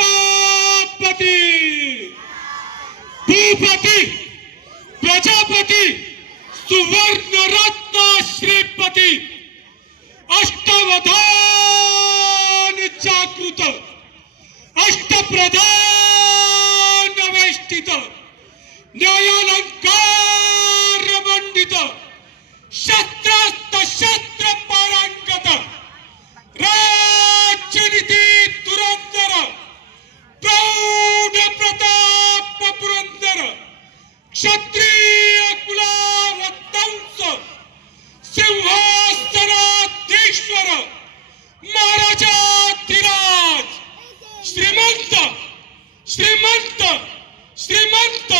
राजाश्वपती भूपती प्रजापती सुवर्णरत्न श्रीपती अष्टवधान जागृत अष्टप्रधान वेष्टित न्यायालंकार मंडित शस्त्रास्त्र शस्त्र पारंगत राजनीती धुरंधर प्रौढ प्रताप पुरंदर क्षत्रिय कुलावतंस सिंहासनाधीश्वर महाराजाधिराज श्रीमंत श्रीमंत श्रीमंत